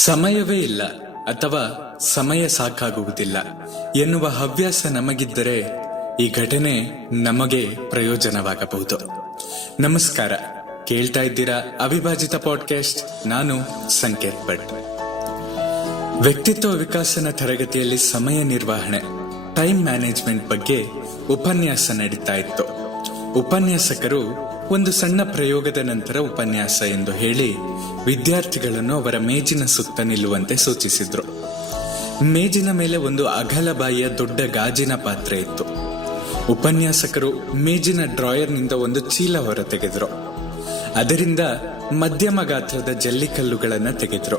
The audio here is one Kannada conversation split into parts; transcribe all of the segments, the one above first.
ಸಮಯವೇ ಇಲ್ಲ ಅಥವಾ ಸಮಯ ಸಾಕಾಗುವುದಿಲ್ಲ ಎನ್ನುವ ಹವ್ಯಾಸ ನಮಗಿದ್ದರೆ ಈ ಘಟನೆ ನಮಗೆ ಪ್ರಯೋಜನವಾಗಬಹುದು. ನಮಸ್ಕಾರ, ಕೇಳ್ತಾ ಇದ್ದೀರಾ ಅವಿಭಾಜಿತ ಪಾಡ್ಕಾಸ್ಟ್. ನಾನು ಸಂಕೇತ್ ಭಟ್. ವ್ಯಕ್ತಿತ್ವ ವಿಕಾಸನ ತರಗತಿಯಲ್ಲಿ ಸಮಯ ನಿರ್ವಹಣೆ, ಟೈಮ್ ಮ್ಯಾನೇಜ್ಮೆಂಟ್ ಬಗ್ಗೆ ಉಪನ್ಯಾಸ ನಡೀತಾ ಇತ್ತು. ಉಪನ್ಯಾಸಕರು ಒಂದು ಸಣ್ಣ ಪ್ರಯೋಗದ ನಂತರ ಉಪನ್ಯಾಸ ಎಂದು ಹೇಳಿ ವಿದ್ಯಾರ್ಥಿಗಳನ್ನು ಅವರ ಮೇಜಿನ ಸುತ್ತ ನಿಲ್ಲುವಂತೆ ಸೂಚಿಸಿದ್ರು. ಮೇಜಿನ ಮೇಲೆ ಒಂದು ಅಗಲಬಾಯಿಯ ದೊಡ್ಡ ಗಾಜಿನ ಪಾತ್ರೆ ಇತ್ತು. ಉಪನ್ಯಾಸಕರು ಮೇಜಿನ ಡ್ರಾಯರ್ನಿಂದ ಒಂದು ಚೀಲ ಹೊರ ತೆಗೆದ್ರು. ಅದರಿಂದ ಮಧ್ಯಮ ಗಾತ್ರದ ಜಲ್ಲಿಕಲ್ಲುಗಳನ್ನು ತೆಗೆದ್ರು.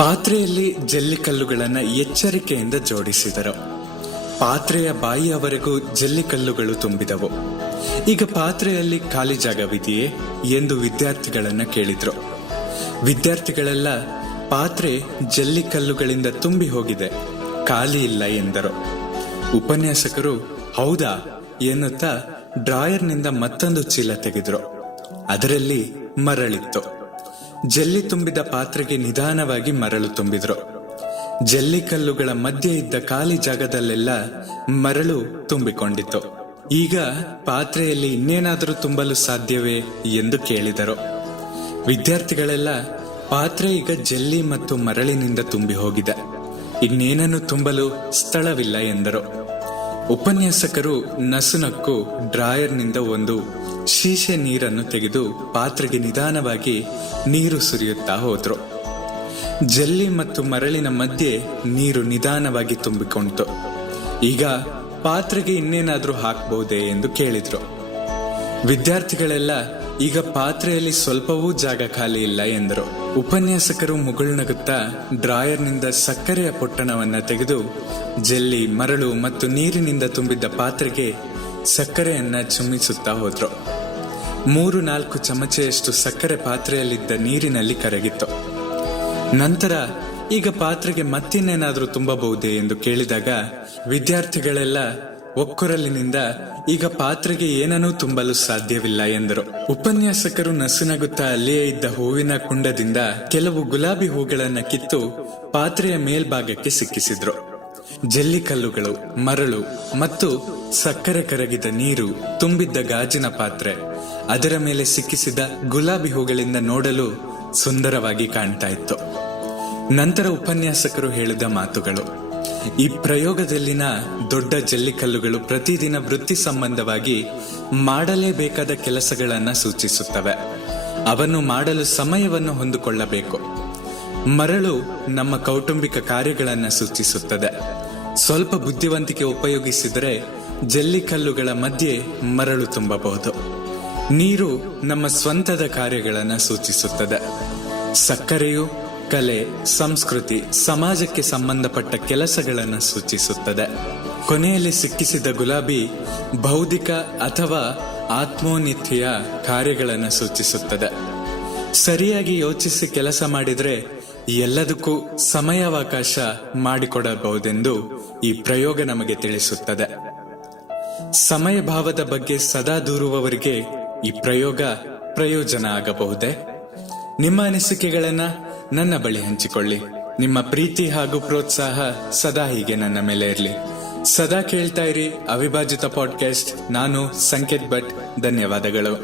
ಪಾತ್ರೆಯಲ್ಲಿ ಜಲ್ಲಿಕಲ್ಲುಗಳನ್ನು ಎಚ್ಚರಿಕೆಯಿಂದ ಜೋಡಿಸಿದರು. ಪಾತ್ರೆಯ ಬಾಯಿಯವರೆಗೂ ಜಲ್ಲಿಕಲ್ಲುಗಳು ತುಂಬಿದವು. ಈಗ ಪಾತ್ರೆಯಲ್ಲಿ ಖಾಲಿ ಜಾಗವಿದೆಯೇ ಎಂದು ವಿದ್ಯಾರ್ಥಿಗಳನ್ನ ಕೇಳಿದ್ರು. ವಿದ್ಯಾರ್ಥಿಗಳೆಲ್ಲ ಪಾತ್ರೆ ಜಲ್ಲಿಕಲ್ಲುಗಳಿಂದ ತುಂಬಿ ಹೋಗಿದೆ, ಖಾಲಿ ಇಲ್ಲ ಎಂದರು. ಉಪನ್ಯಾಸಕರು ಹೌದಾ ಎನ್ನುತ್ತಾ ಡ್ರಾಯರ್ನಿಂದ ಮತ್ತೊಂದು ಚೀಲ ತೆಗೆದ್ರು. ಅದರಲ್ಲಿ ಮರಳಿತ್ತು. ಜಲ್ಲಿ ತುಂಬಿದ ಪಾತ್ರೆಗೆ ನಿಧಾನವಾಗಿ ಮರಳು ತುಂಬಿದ್ರು. ಜಲ್ಲಿಕಲ್ಲುಗಳ ಮಧ್ಯೆ ಇದ್ದ ಖಾಲಿ ಜಾಗದಲ್ಲೆಲ್ಲ ಮರಳು ತುಂಬಿಕೊಂಡಿತ್ತು. ಈಗ ಪಾತ್ರೆಯಲ್ಲಿ ಇನ್ನೇನಾದರೂ ತುಂಬಲು ಸಾಧ್ಯವೇ ಎಂದು ಕೇಳಿದರು. ವಿದ್ಯಾರ್ಥಿಗಳೆಲ್ಲ ಪಾತ್ರೆ ಈಗ ಜಲ್ಲಿ ಮತ್ತು ಮರಳಿನಿಂದ ತುಂಬಿ ಹೋಗಿದೆ, ಇನ್ನೇನನ್ನು ತುಂಬಲು ಸ್ಥಳವಿಲ್ಲ ಎಂದರು. ಉಪನ್ಯಾಸಕರು ನಸುನಕ್ಕು ಡ್ರಾಯರ್ನಿಂದ ಒಂದು ಶೀಶೆ ನೀರನ್ನು ತೆಗೆದು ಪಾತ್ರೆಗೆ ನಿಧಾನವಾಗಿ ನೀರು ಸುರಿಯುತ್ತಾ ಹೋದ್ರು. ಜಲ್ಲಿ ಮತ್ತು ಮರಳಿನ ಮಧ್ಯೆ ನೀರು ನಿಧಾನವಾಗಿ ತುಂಬಿಕೊಂಡಿತು. ಈಗ ಪಾತ್ರೆಗೆ ಇನ್ನೇನಾದ್ರೂ ಹಾಕಬಹುದೇ ಎಂದು ಕೇಳಿದ್ರು. ವಿದ್ಯಾರ್ಥಿಗಳೆಲ್ಲ ಈಗ ಪಾತ್ರೆಯಲ್ಲಿ ಸ್ವಲ್ಪವೂ ಜಾಗ ಖಾಲಿ ಇಲ್ಲ ಎಂದರು. ಉಪನ್ಯಾಸಕರು ಮುಗುಳ್ನಗುತ್ತಾ ಡ್ರಾಯರ್ನಿಂದ ಸಕ್ಕರೆಯ ಪೊಟ್ಟಣವನ್ನ ತೆಗೆದು ಜಲ್ಲಿ, ಮರಳು ಮತ್ತು ನೀರಿನಿಂದ ತುಂಬಿದ್ದ ಪಾತ್ರೆಗೆ ಸಕ್ಕರೆಯನ್ನ ಚುಮ್ಮಿಸುತ್ತಾ ಹೋದ್ರು. 3-4 ಚಮಚೆಯಷ್ಟು ಸಕ್ಕರೆ ಪಾತ್ರೆಯಲ್ಲಿದ್ದ ನೀರಿನಲ್ಲಿ ಕರಗಿತ್ತು. ನಂತರ ಈಗ ಪಾತ್ರೆಗೆ ಮತ್ತಿನ್ನೇನಾದ್ರೂ ತುಂಬಬಹುದೇ ಎಂದು ಕೇಳಿದಾಗ ವಿದ್ಯಾರ್ಥಿಗಳೆಲ್ಲ ಒಕ್ಕೊರಲಿನಿಂದ ಈಗ ಪಾತ್ರೆಗೆ ಏನನ್ನೂ ತುಂಬಲು ಸಾಧ್ಯವಿಲ್ಲ ಎಂದರು. ಉಪನ್ಯಾಸಕರು ನಸುನಗುತ್ತಾ ಅಲ್ಲಿಯೇ ಇದ್ದ ಹೂವಿನ ಕುಂಡದಿಂದ ಕೆಲವು ಗುಲಾಬಿ ಹೂಗಳನ್ನ ಕಿತ್ತು ಪಾತ್ರೆಯ ಮೇಲ್ಭಾಗಕ್ಕೆ ಸಿಕ್ಕಿಸಿದ್ರು. ಜಲ್ಲಿಕಲ್ಲುಗಳು, ಮರಳು ಮತ್ತು ಸಕ್ಕರೆ ಕರಗಿದ ನೀರು ತುಂಬಿದ್ದ ಗಾಜಿನ ಪಾತ್ರೆ, ಅದರ ಮೇಲೆ ಸಿಕ್ಕಿಸಿದ ಗುಲಾಬಿ ಹೂಗಳಿಂದ ನೋಡಲು ಸುಂದರವಾಗಿ ಕಾಣ್ತಾ ಇತ್ತು. ನಂತರ ಉಪನ್ಯಾಸಕರು ಹೇಳಿದ ಮಾತುಗಳು: ಈ ಪ್ರಯೋಗದಲ್ಲಿನ ದೊಡ್ಡ ಜಲ್ಲಿಕಲ್ಲುಗಳು ಪ್ರತಿದಿನ ವೃತ್ತಿ ಸಂಬಂಧವಾಗಿ ಮಾಡಲೇಬೇಕಾದ ಕೆಲಸಗಳನ್ನ ಸೂಚಿಸುತ್ತವೆ. ಅವನ್ನು ಮಾಡಲು ಸಮಯವನ್ನು ಹೊಂದಿಕೊಳ್ಳಬೇಕು. ಮರಳು ನಮ್ಮ ಕೌಟುಂಬಿಕ ಕಾರ್ಯಗಳನ್ನ ಸೂಚಿಸುತ್ತದೆ. ಸ್ವಲ್ಪ ಬುದ್ಧಿವಂತಿಕೆ ಉಪಯೋಗಿಸಿದರೆ ಜಲ್ಲಿಕಲ್ಲುಗಳ ಮಧ್ಯೆ ಮರಳು ತುಂಬಬಹುದು. ನೀರು ನಮ್ಮ ಸ್ವಂತದ ಕಾರ್ಯಗಳನ್ನ ಸೂಚಿಸುತ್ತದೆ. ಸಕ್ಕರೆಯು ಕಲೆ, ಸಂಸ್ಕೃತಿ, ಸಮಾಜಕ್ಕೆ ಸಂಬಂಧಪಟ್ಟ ಕೆಲಸಗಳನ್ನು ಸೂಚಿಸುತ್ತದೆ. ಕೊನೆಯಲ್ಲಿ ಸಿಕ್ಕಿಸಿದ ಗುಲಾಬಿ ಬೌದ್ಧಿಕ ಅಥವಾ ಆತ್ಮೋನ್ನತಿಯ ಕಾರ್ಯಗಳನ್ನು ಸೂಚಿಸುತ್ತದೆ. ಸರಿಯಾಗಿ ಯೋಚಿಸಿ ಕೆಲಸ ಮಾಡಿದ್ರೆ ಎಲ್ಲದಕ್ಕೂ ಸಮಯಾವಕಾಶ ಮಾಡಿಕೊಡಬಹುದೆಂದು ಈ ಪ್ರಯೋಗ ನಮಗೆ ತಿಳಿಸುತ್ತದೆ. ಸಮಯ ಭಾವದ ಬಗ್ಗೆ ಸದಾ ದೂರುವವರಿಗೆ ಈ ಪ್ರಯೋಗ ಪ್ರಯೋಜನ ಆಗಬಹುದೇ? ನಿಮ್ಮ ಅನಿಸಿಕೆಗಳನ್ನ ನನ್ನ ಬಳಿ ಹಂಚಿಕೊಳ್ಳಿ. ನಿಮ್ಮ ಪ್ರೀತಿ ಹಾಗೂ ಪ್ರೋತ್ಸಾಹ ಸದಾ ಹೀಗೆ ನನ್ನ ಮೇಲೆ ಇರಲಿ. ಸದಾ ಕೇಳ್ತಾ ಇರಿ ಅವಿಭಾಜಿತ ಪಾಡ್ಕಾಸ್ಟ್. ನಾನು ಸಂಕೇತ್ ಭಟ್. ಧನ್ಯವಾದಗಳು.